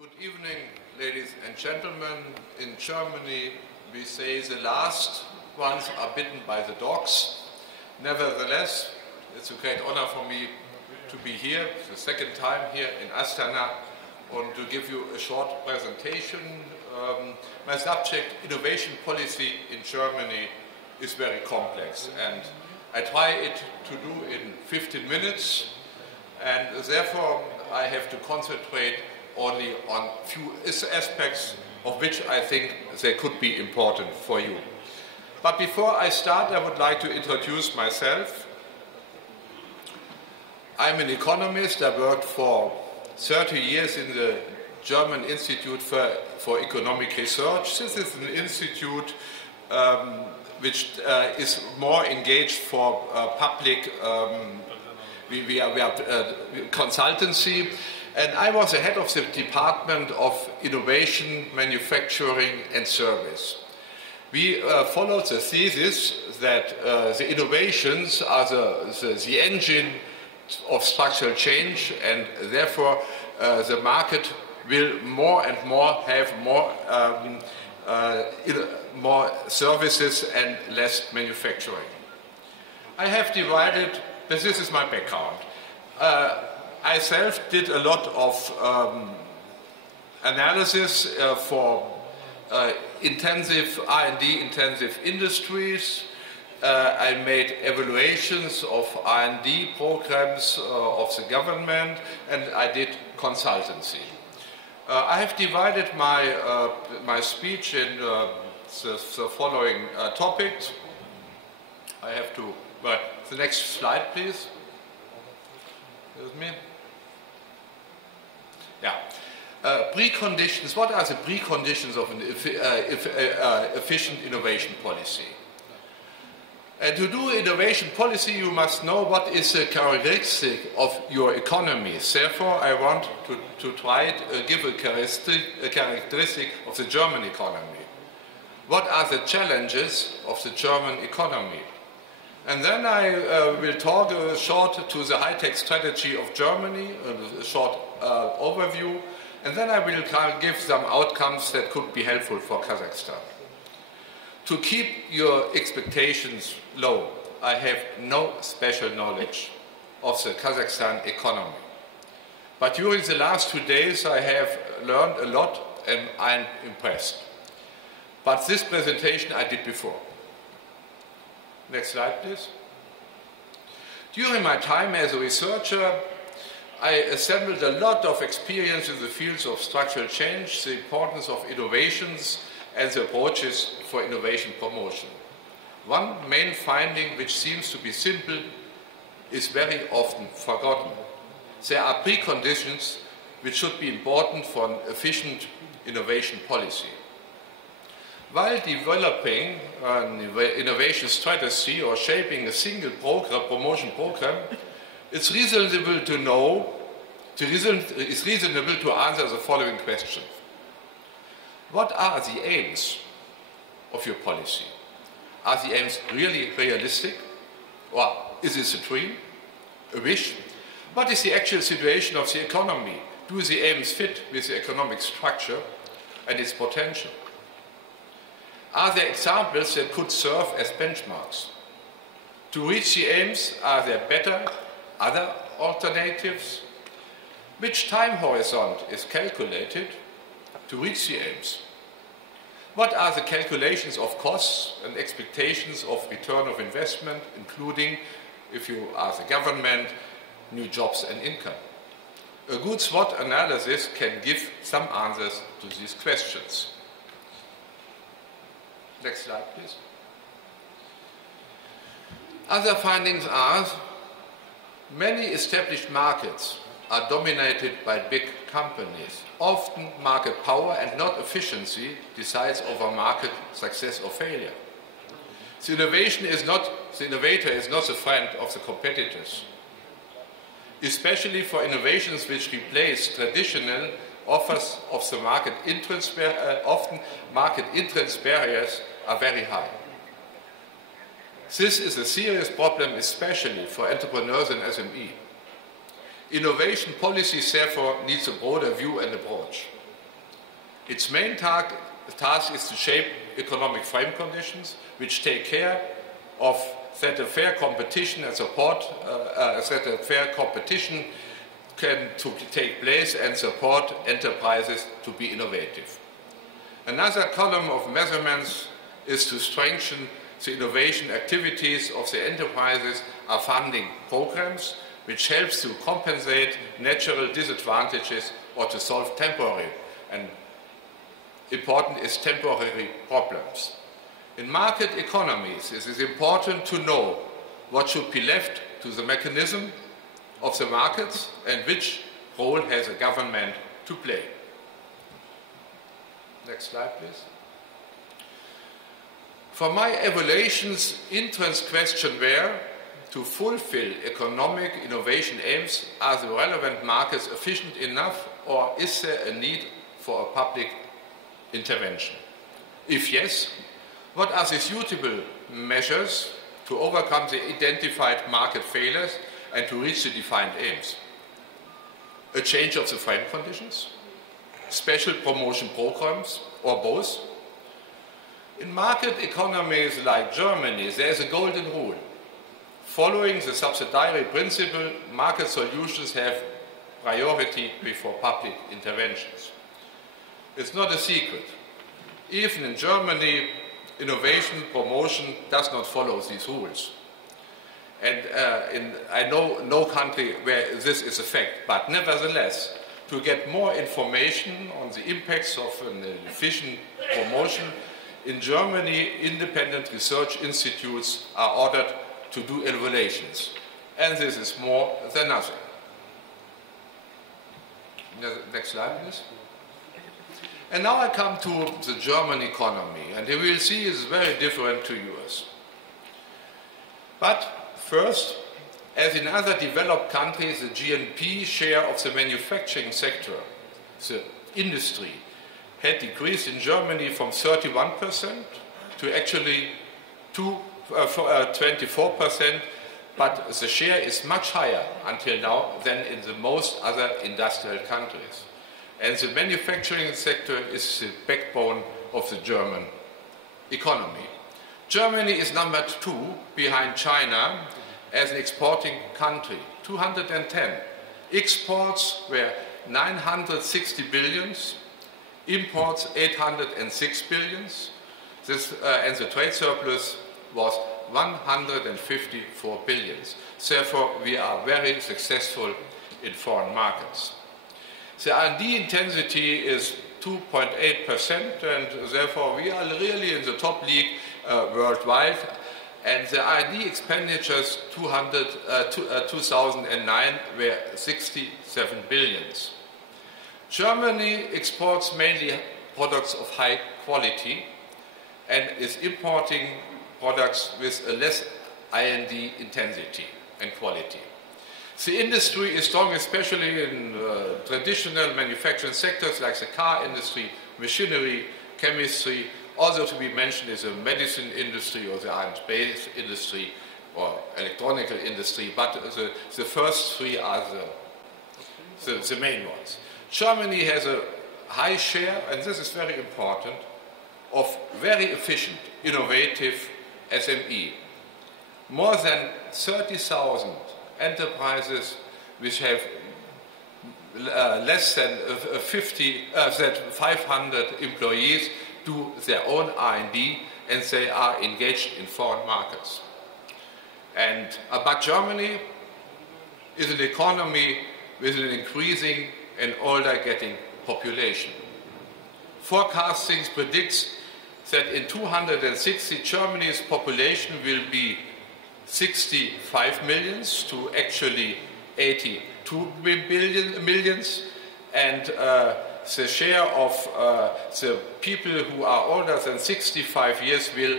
Good evening, ladies and gentlemen. In Germany, we say the last ones are bitten by the dogs. Nevertheless, it's a great honor for me to be here, the second time here in Astana, and to give you a short presentation. My subject, innovation policy in Germany, is very complex, and I try it to do in 15 minutes, and therefore I have to concentrate only on few aspects of which I think they could be important for you. But before I start, I would like to introduce myself. I'm an economist. I worked for 30 years in the German Institute for Economic Research. This is an institute which is more engaged for public consultancy. And I was the head of the Department of Innovation, Manufacturing and Service. We followed the thesis that the innovations are the engine of structural change, and therefore the market will more and more have more services and less manufacturing. I have divided, this is my background. I myself did a lot of analysis for intensive R&D intensive industries. I made evaluations of R&D programs of the government, and I did consultancy. I have divided my speech in the following topics. I have to, the next slide please. With me? Yeah. Preconditions. What are the preconditions of an efficient innovation policy? And to do innovation policy, you must know what is the characteristic of your economy. Therefore, I want to try to give a characteristic of the German economy. What are the challenges of the German economy? And then I will talk short to the high-tech strategy of Germany, a short overview, and then I will give some outcomes that could be helpful for Kazakhstan. To keep your expectations low, I have no special knowledge of the Kazakhstan economy. But during the last 2 days I have learned a lot and I'm impressed. But this presentation I did before. Next slide, please. During my time as a researcher, I assembled a lot of experience in the fields of structural change, the importance of innovations, and the approaches for innovation promotion. One main finding, which seems to be simple, is very often forgotten. There are preconditions which should be important for an efficient innovation policy. While developing an innovation strategy or shaping a single promotion program, it's reasonable to answer the following question. What are the aims of your policy? Are the aims really realistic? Or is this a dream, a wish? What is the actual situation of the economy? Do the aims fit with the economic structure and its potential? Are there examples that could serve as benchmarks? To reach the aims, are there better, other alternatives? Which time horizon is calculated to reach the aims? What are the calculations of costs and expectations of return of investment, including, if you are the government, new jobs and income? A good SWOT analysis can give some answers to these questions. Next slide, please. Other findings are many established markets are dominated by big companies. Often market power and not efficiency decides over market success or failure. The innovator is not the friend of the competitors. Especially for innovations which replace traditional offers of the market entrance, often market entrance barriers are very high. This is a serious problem, especially for entrepreneurs and SME. Innovation policies therefore needs a broader view and approach. Its main task is to shape economic frame conditions which take care of that a fair competition and support that a fair competition can take place and support enterprises to be innovative. Another column of measurements is to strengthen the innovation activities of the enterprises are funding programs which helps to compensate natural disadvantages or to solve temporary, and important is temporary problems. In market economies, it is important to know what should be left to the mechanism of the markets and which role has a government to play. Next slide, please. For my evaluations, entrance question were to fulfill economic innovation aims, are the relevant markets efficient enough, or is there a need for a public intervention? If yes, what are the suitable measures to overcome the identified market failures and to reach the defined aims? A change of the frame conditions, special promotion programs, or both? In market economies like Germany, there is a golden rule. Following the subsidiary principle, market solutions have priority before public interventions. It's not a secret. Even in Germany, innovation promotion does not follow these rules. And I know no country where this is a fact, but nevertheless, to get more information on the impacts of an efficient promotion, in Germany, independent research institutes are ordered to do evaluations. And this is more than nothing. Next slide, please. And now I come to the German economy, and you will see it's very different to yours. But first, as in other developed countries, the GNP share of the manufacturing sector, the industry, had decreased in Germany from 31% to actually 24%, but the share is much higher until now than in the most other industrial countries. And the manufacturing sector is the backbone of the German economy. Germany is number 2 behind China as an exporting country, 210. Exports were 960 billions, imports 806 billions, and the trade surplus was 154 billions. Therefore, we are very successful in foreign markets. The R&D intensity is 2.8%, and therefore we are really in the top league worldwide. And the R&D expenditures 2009 were 67 billions. Germany exports mainly products of high quality and is importing products with a less R&D intensity and quality. The industry is strong, especially in traditional manufacturing sectors like the car industry, machinery, chemistry. Also to be mentioned is the medicine industry or the aerospace industry or electronic industry, but the first three are the main ones. Germany has a high share, and this is very important, of very efficient, innovative SME. More than 30,000 enterprises which have less than 500 employees do their own R&D, and they are engaged in foreign markets. And but Germany is an economy with an increasing and older getting population. Forecasting predicts that in 260 Germany's population will be 65 millions to actually 82 millions, and the share of the people who are older than 65 years will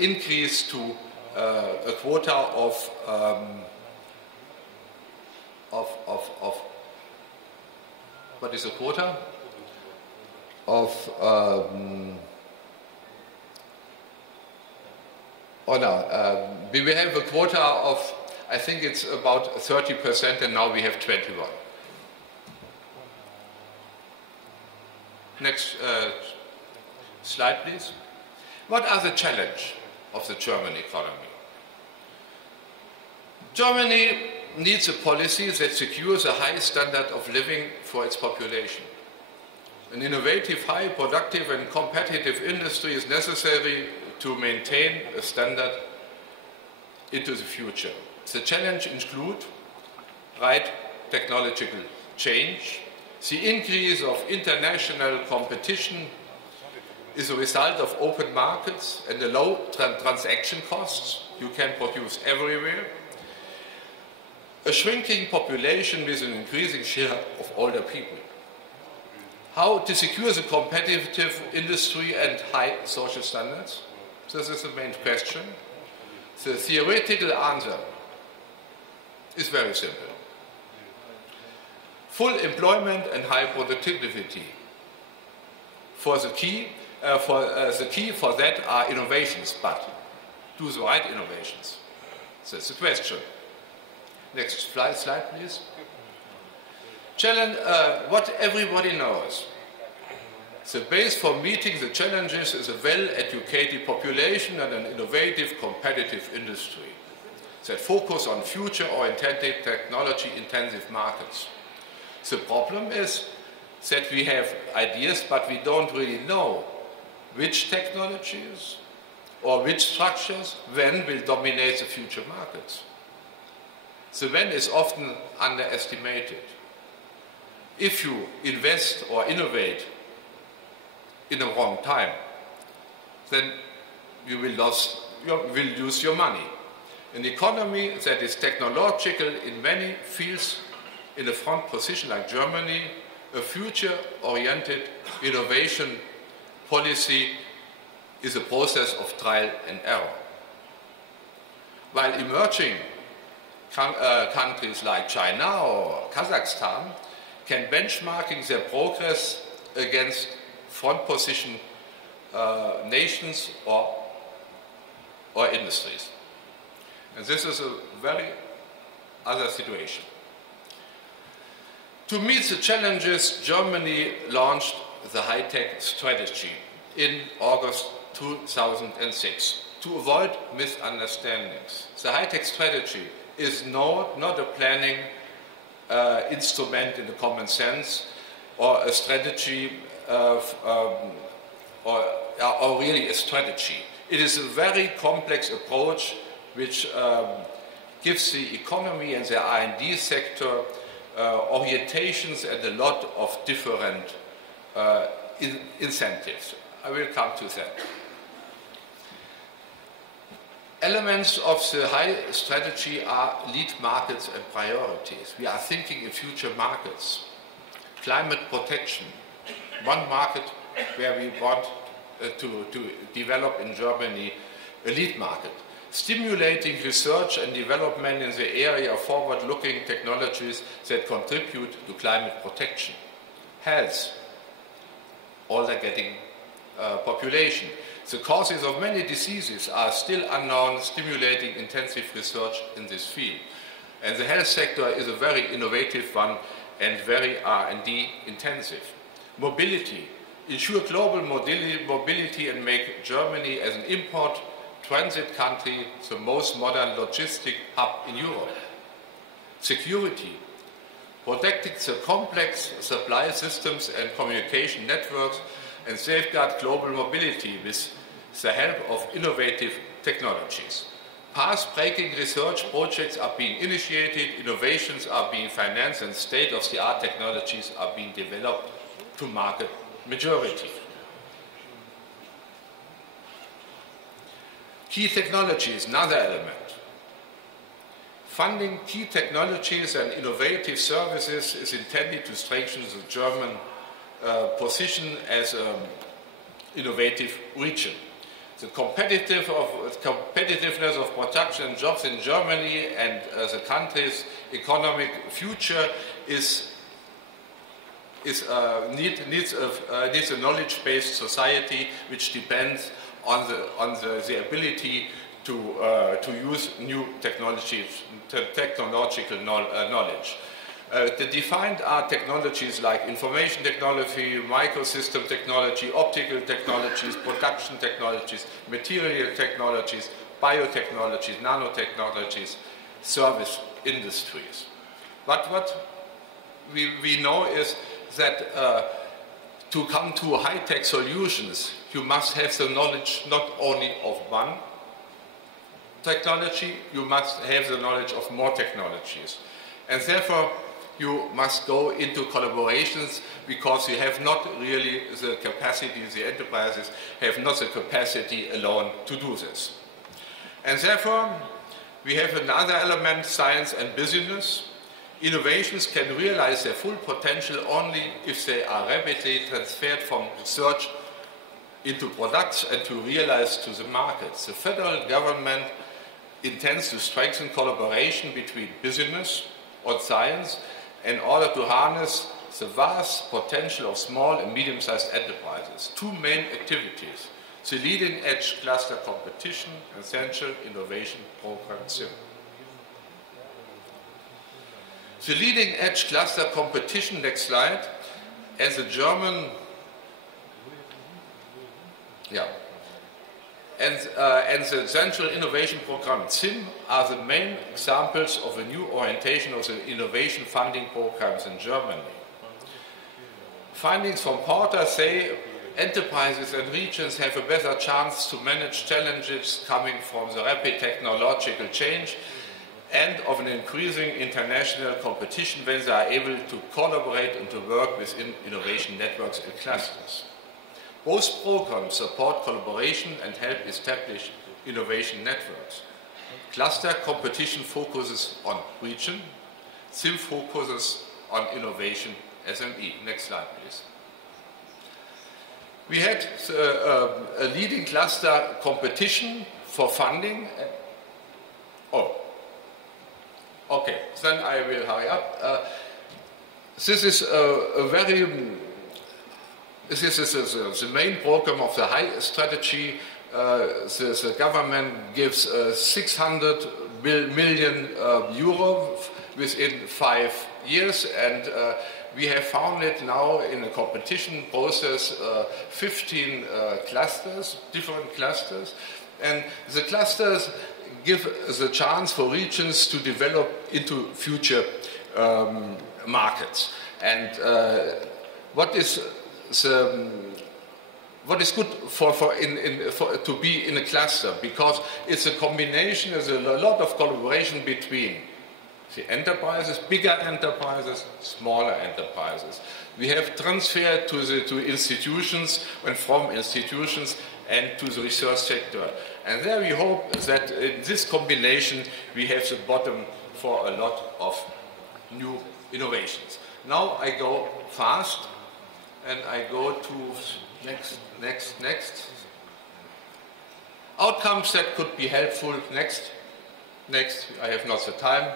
increase to a quota of what is a quota? We will have a quota of, I think it's about 30%, and now we have 21. Next slide, please. What are the challenges of the German economy? Germany needs a policy that secures a high standard of living for its population. An innovative, high, productive and competitive industry is necessary to maintain a standard into the future. The challenge include right technological change. The increase of international competition is a result of open markets and the low transaction costs. You can produce everywhere. A shrinking population with an increasing share of older people. How to secure the competitive industry and high social standards? This is the main question. The theoretical answer is very simple. Full employment and high productivity. The key for that are innovations, but do the right innovations. That's the question. Next slide, please. Challenge, what everybody knows. The base for meeting the challenges is a well-educated population and an innovative, competitive industry that focus on future-oriented, technology-intensive markets. The problem is that we have ideas, but we don't really know which technologies or which structures when will dominate the future markets. The when is often underestimated. If you invest or innovate in the wrong time, then you will lose your money. An economy that is technological in many fields in a front position like Germany, a future-oriented innovation policy is a process of trial and error. While emerging countries like China or Kazakhstan can benchmarking their progress against front position nations or industries. And this is a very other situation. To meet the challenges, Germany launched the high-tech strategy in August 2006 to avoid misunderstandings. The high-tech strategy is not a planning instrument in the common sense or a strategy or really a strategy. It is a very complex approach which gives the economy and the R&D sector orientations and a lot of different incentives. I will come to that. Elements of the high strategy are lead markets and priorities. We are thinking in future markets. Climate protection, one market where we want to develop in Germany a lead market. Stimulating research and development in the area of forward-looking technologies that contribute to climate protection. Health, all are getting population. The causes of many diseases are still unknown, stimulating intensive research in this field. And the health sector is a very innovative one and very R&D intensive. Mobility, ensure global mobility and make Germany as an import transit country the most modern logistic hub in Europe. Security, protecting the complex supply systems and communication networks and safeguard global mobility with the help of innovative technologies. Path-breaking research projects are being initiated, innovations are being financed, and state-of-the-art technologies are being developed to market majority. Key technologies, another element. Funding key technologies and innovative services is intended to strengthen the German position as an innovative region. The competitiveness of production and jobs in Germany and the country's economic future needs a knowledge-based society which depends on the ability to use new technological knowledge. The defined are technologies like information technology, microsystem technology, optical technologies, production technologies, material technologies, biotechnologies, nanotechnologies, service industries. But what we know is that to come to high-tech solutions, you must have the knowledge not only of one technology, you must have the knowledge of more technologies. And therefore, you must go into collaborations because you have not really the capacity, the enterprises have not the capacity alone to do this. And therefore, we have another element, science and business. Innovations can realize their full potential only if they are rapidly transferred from research into products and to realize to the markets. The federal government intends to strengthen collaboration between business and science in order to harness the vast potential of small and medium-sized enterprises. Two main activities: the leading-edge cluster competition and central innovation program VII. The leading-edge cluster competition, next slide, as a German, and the Central Innovation Program ZIM are the main examples of a new orientation of the innovation funding programs in Germany. Findings from Porter say enterprises and regions have a better chance to manage challenges coming from the rapid technological change and of an increasing international competition when they are able to collaborate and to work within innovation networks and clusters. Both programs support collaboration and help establish innovation networks. Cluster competition focuses on region, ZIM focuses on innovation SME. Next slide, please. We had a leading cluster competition for funding. Okay, then I will hurry up. This is this is the main program of the high strategy. The government gives 600 million euro within 5 years, and we have found it now in a competition process 15 clusters, different clusters, and the clusters give the chance for regions to develop into future markets. And what is good to be in a cluster, because it's a combination, there's a lot of collaboration between the enterprises, bigger enterprises, smaller enterprises. We have transfer to institutions and from institutions and to the research sector. And there we hope that in this combination we have the bottom for a lot of new innovations. Now I go fast and I go to next. Outcomes that could be helpful, next, I have not the time.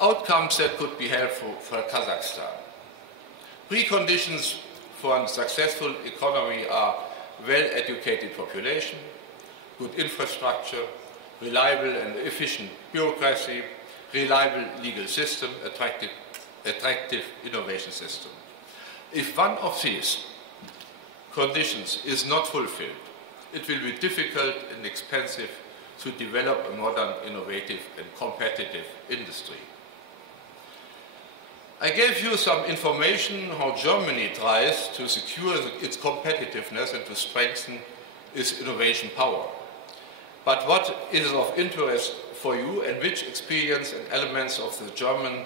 Outcomes that could be helpful for Kazakhstan. Preconditions for a successful economy are well-educated population, good infrastructure, reliable and efficient bureaucracy, reliable legal system, attractive innovation system. If one of these conditions is not fulfilled, it will be difficult and expensive to develop a modern, innovative and competitive industry. I gave you some information how Germany tries to secure its competitiveness and to strengthen its innovation power. But what is of interest for you and which experience and elements of the German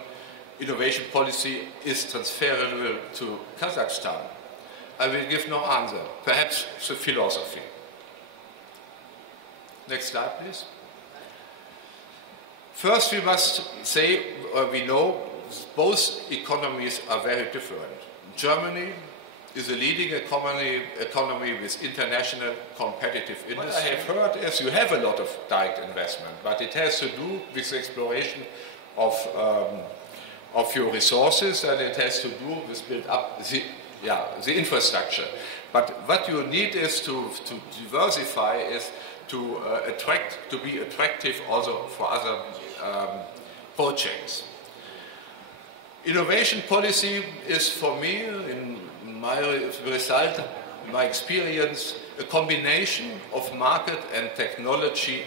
innovation policy is transferable to Kazakhstan? I will give no answer, perhaps the philosophy. Next slide, please. First, we must say, we know both economies are very different. Germany is a leading economy with international competitive industry. What I have heard is you have a lot of direct investment, but it has to do with the exploration of your resources, and it has to do with build up the infrastructure. But what you need is to diversify, is to be attractive also for other projects. Innovation policy is for me, in my result, in my experience, a combination of market and technology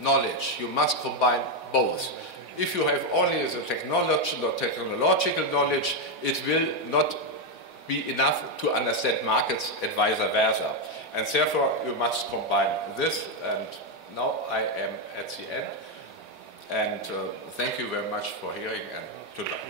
knowledge. You must combine both. If you have only the technological knowledge, it will not be enough to understand markets and vice versa. And therefore, you must combine this. And now I am at the end. And thank you very much for hearing, and good luck.